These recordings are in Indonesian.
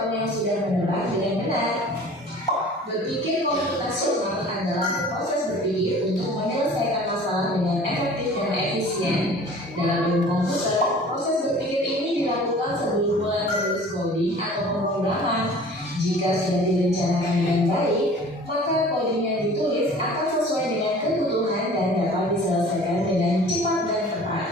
kamu yang sudah menebak dengan benar. Berpikir komputasional adalah proses berpikir untuk menyelesaikan masalah dengan efektif dan efisien. Dalam ilmu komputer, proses berpikir ini dilakukan sebelum mulai menulis coding atau pemrograman. Jika sudah direncanakan dengan baik, maka coding yang ditulis akan sesuai dengan kebutuhan dan dapat diselesaikan dengan cepat dan tepat.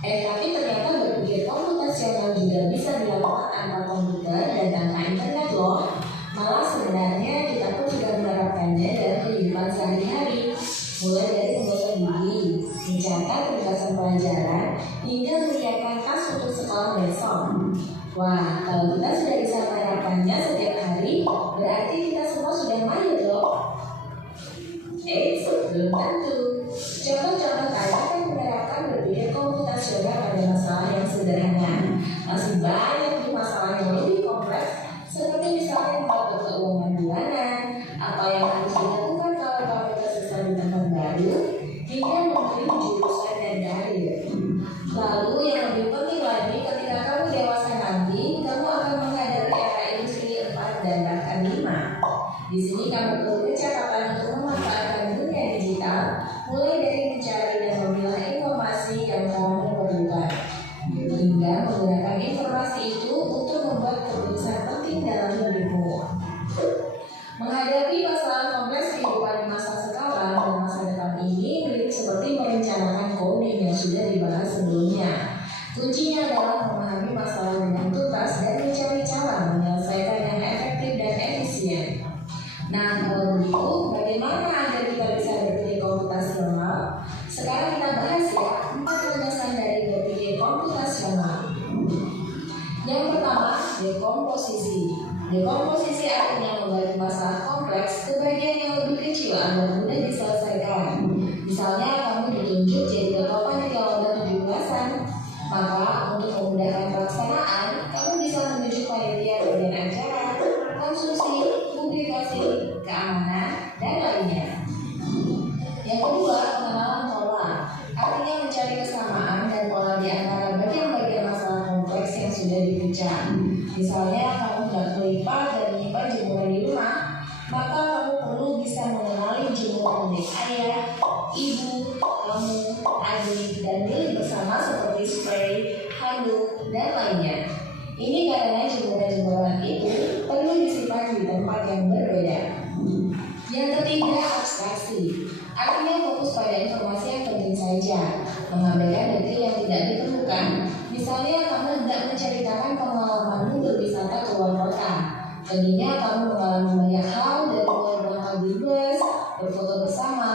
Tapi ternyata berpikir komputasional juga bisa dilakukan tanpa komputer dan tanpa internet loh. Malah sebenarnya kita pun sudah menerapkannya dalam kehidupan sehari-hari, mulai dari menggosok gigi, mencatat tugasan pelajaran, hingga menyiapkan tas untuk sekolah besok. Wah, kalau kita sudah bisa menerapkannya setiap hari, berarti kita semua sudah mahir loh. Belum tentu. Contoh-contoh kalian akan menerapkan berpikir komputasional pada masalah yang sederhana. Masih banyak masalah yang lebih kompleks, seperti misalnya mengatur keuangan bulanan, apa yang harus dilakukan kalau kamu tersesat di tempat baru, hingga memilih jurusan dan karir. Lalu yang lebih penting lagi, ketika kamu dewasa nanti, kamu akan menghadapi era industri 4 dan bahkan 5. Di sini kamu perlu kecakapan untuk memanfaatkan dunia digital, mulai dari mencari dan memilah informasi yang kamu perlukan, hingga menggunakan informasi itu untuk membuat keputusan penting dalam hidupmu. Menghadapi masalah kompleks kehidupan di masa sekarang dan masa depan ini mirip seperti merencanakan coding yang sudah dibahas sebelumnya. Kuncinya adalah memahami masalah dengan tuntas dan mencari cara menyelesaikan yang efektif dan efisien. Nah, kalau begitu, bagaimana agar kita bisa berpikir komputasional? Sekarang kita bahas ya 4 landasan dari berpikir komputasional. Yang pertama, dekomposisi. Dekomposisi artinya membagi masalah kompleks ke bagian yang lebih kecil agar mudah diselesaikan. Misalnya, kamu ditunjuk jadi ketua panitia lomba 17-an. Maka, untuk memudahkan pelaksanaan, kamu bisa menunjuk panitia bagian acara, konstruksi, publikasi, keamanan, dan lainnya. Yang kedua, pengenalan pola. Artinya mencari kesamaan dan pola di antara bagian-bagian masalah kompleks yang sudah dipecah. Misalnya, kamu tidak melipat dan menyimpan jemuran di rumah, maka kamu perlu bisa mengenali jemuran milik ayah, ibu, kamu, adik, dan milik bersama seperti spray, handuk, dan lainnya. Ini karena jemuran-jemuran itu perlu disimpan di tempat yang berbeda. Yang ketiga, abstraksi. Artinya fokus pada informasi yang penting saja, mengabaikan detail yang tidak ditemukan. Misalnya, kamu hendak menceritakan pengalamanmu berwisata ke luar kota. Tadinya kamu mengalami banyak hal dari mulai berangkat di bus, berfoto bersama,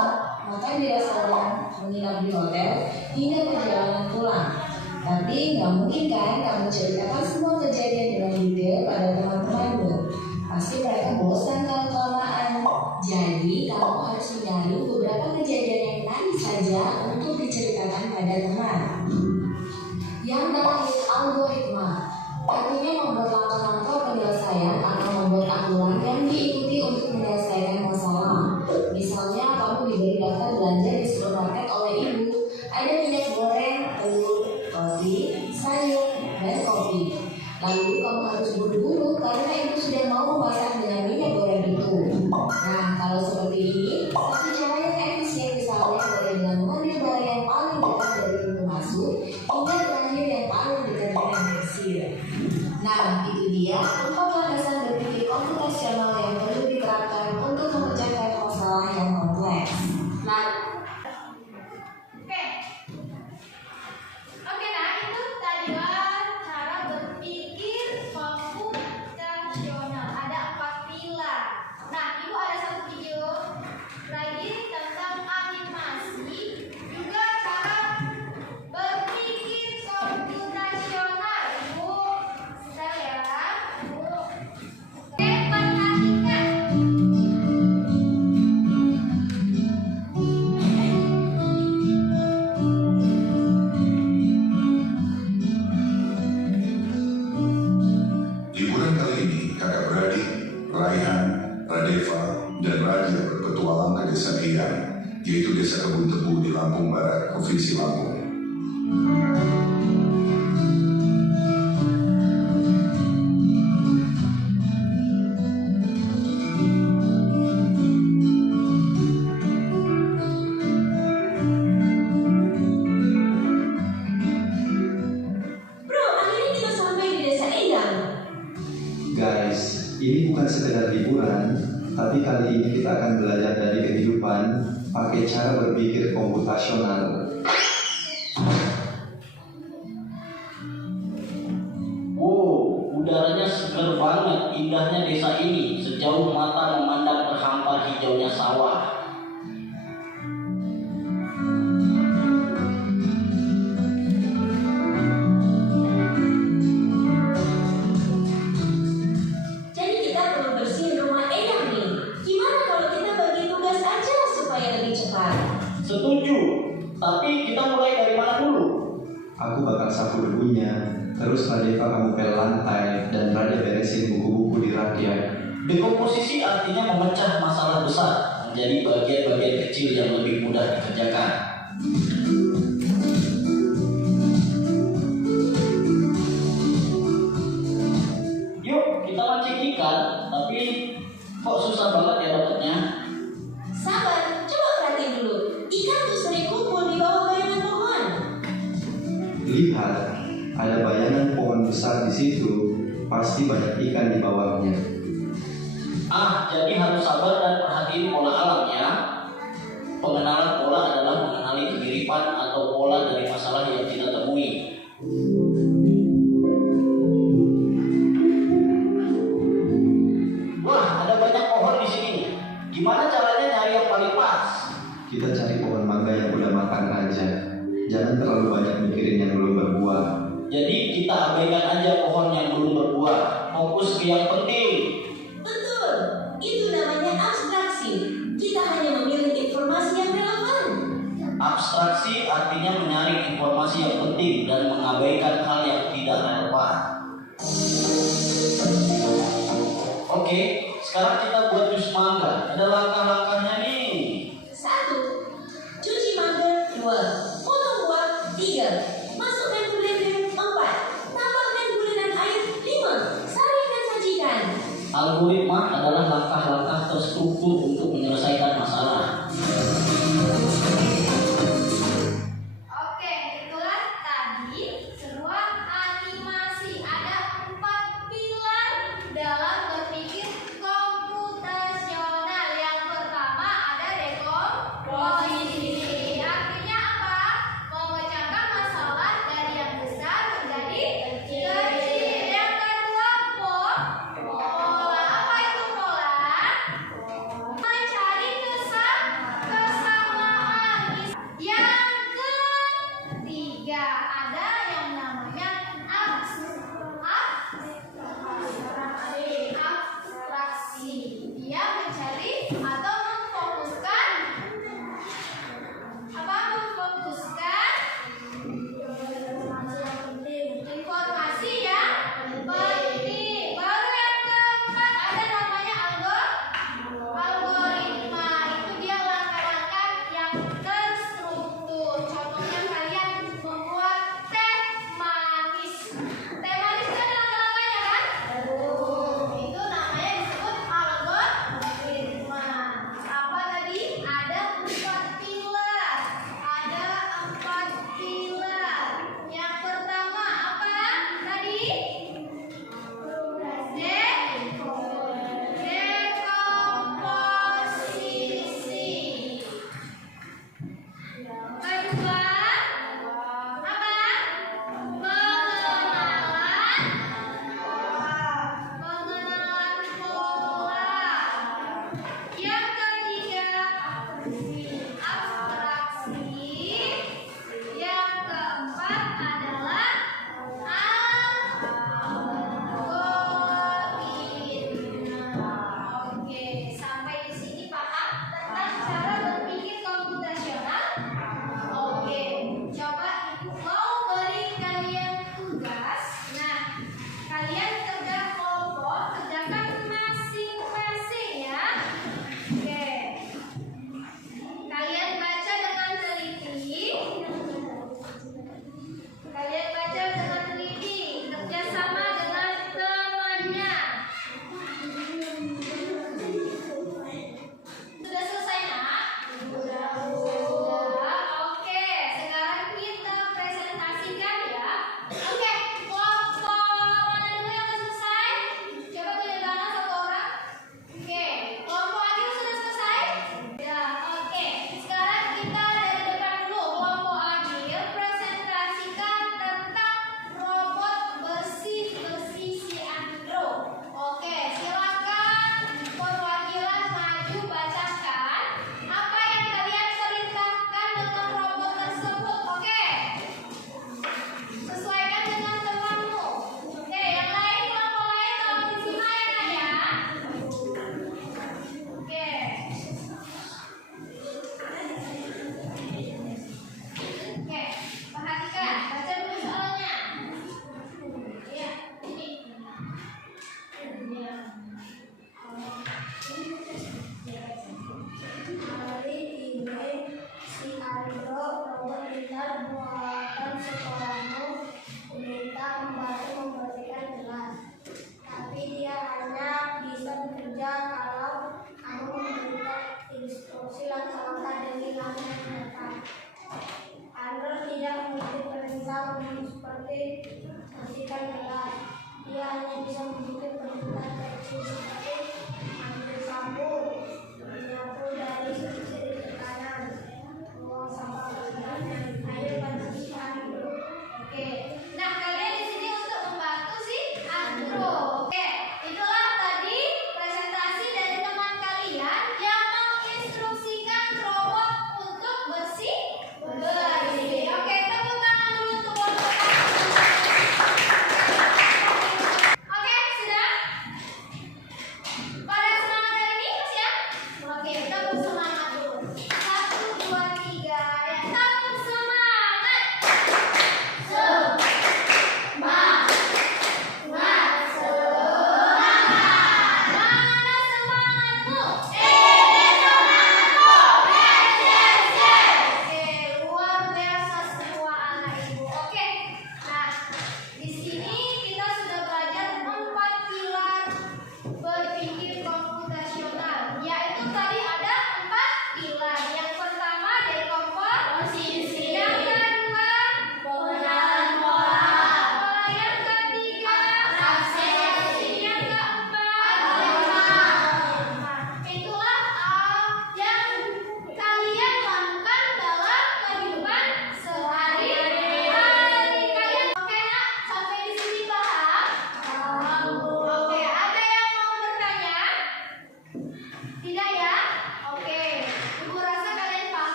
makan di restoran, menginap di hotel, hingga perjalanan pulang. Tapi nggak mungkin kan kamu ceritakan semua kejadian dengan detail pada teman-temanmu. Pasti mereka bosan kalau kelamaan. Jadi kamu harus mencari beberapa kejadian yang menarik saja untuk diceritakan pada teman. Yang terakhir, algoritma. Artinya membuat langkah-langkah penyelesaian atau membuat aturan yang diikuti untuk menyelesaikan masalah. Misalnya kamu diberi daftar belanja di supermarket oleh ibu. Ada minyak goreng, telur, roti, sayur, dan kopi. Lalu kamu harus buru-buru karena ibu sudah mau memasak dengan minyak goreng itu. Nah, kalau seperti ini, satu cara yang efisien misalnya adalah dengan mengambil barang yang paling dekat dari pintu masuk hingga terakhir yang paling dekat dengan kasir. Nah, itu dia 4 landasan berpikir komputasional yang perlu diterapkan untuk memecahkan masalah yang kompleks. Nah, Oke, nah itu tadilah cara berpikir komputasional. Ada 4 pilar. Nah, ibu ada satu video lagi tentang animasi, juga cara berpikir komputasional. Ibu, sebentar ya, ibu. Oke, perhatikan. Liburan kali ini, kakak beradik, Raihan, Radeva, dan Raja berpetualang ke desa Eyang, yaitu desa Kebun Tebu di Lampung Barat, Provinsi Lampung. Ini bukan sekedar hiburan, tapi kali ini kita akan belajar dari kehidupan pakai cara berpikir komputasional. Wow, udaranya segar banget, indahnya desa ini. Sejauh mata memandang terhampar hijaunya sawah. Jadi kita perlu bersihin rumah Eyang nih. Gimana kalau kita bagi tugas aja supaya lebih cepat? Setuju, tapi kita mulai dari mana dulu? Aku bakal sapu debunya, terus Radeva kamu pel lantai, dan Raja beresin buku-buku di radia. Dekomposisi artinya memecah masalah besar menjadi bagian-bagian kecil yang lebih mudah dikerjakan. Yuk, kita mancing ikan, tapi kok susah banget ya dapetnya? Sabar, coba perhatiin dulu. Ikan tuh sering kumpul di bawah bayangan pohon. Lihat, ada bayangan pohon besar di situ, pasti banyak ikan di bawahnya. Jadi harus sabar dan perhatiin pola alam ya. Pengenalan pola adalah mengenali kemiripan atau pola dari masalah yang kita temui. Wah, ada banyak pohon di sini. Gimana caranya nyari yang paling pas? Kita cari pohon mangga yang udah makan aja. Jangan terlalu banyak mikirin yang belum berbuah. Jadi kita abaikan aja pohon yang belum berbuah. Fokus ke yang penting. Betul, itu namanya abstraksi. Kita hanya memilih informasi yang relevan. Abstraksi artinya menyaring informasi yang penting dan mengabaikan hal yang tidak relevan. Oke, sekarang kita buat jus mangga. Ada langkah-langkahnya nih. 1. Cuci mangga. 2. Potong buah. 3. Masukkan ke blender. 4. Tambahkan gula dan air. 5. Saring dan sajikan. Algoritma adalah langkah-langkah terstruktur untuk menyelesaikan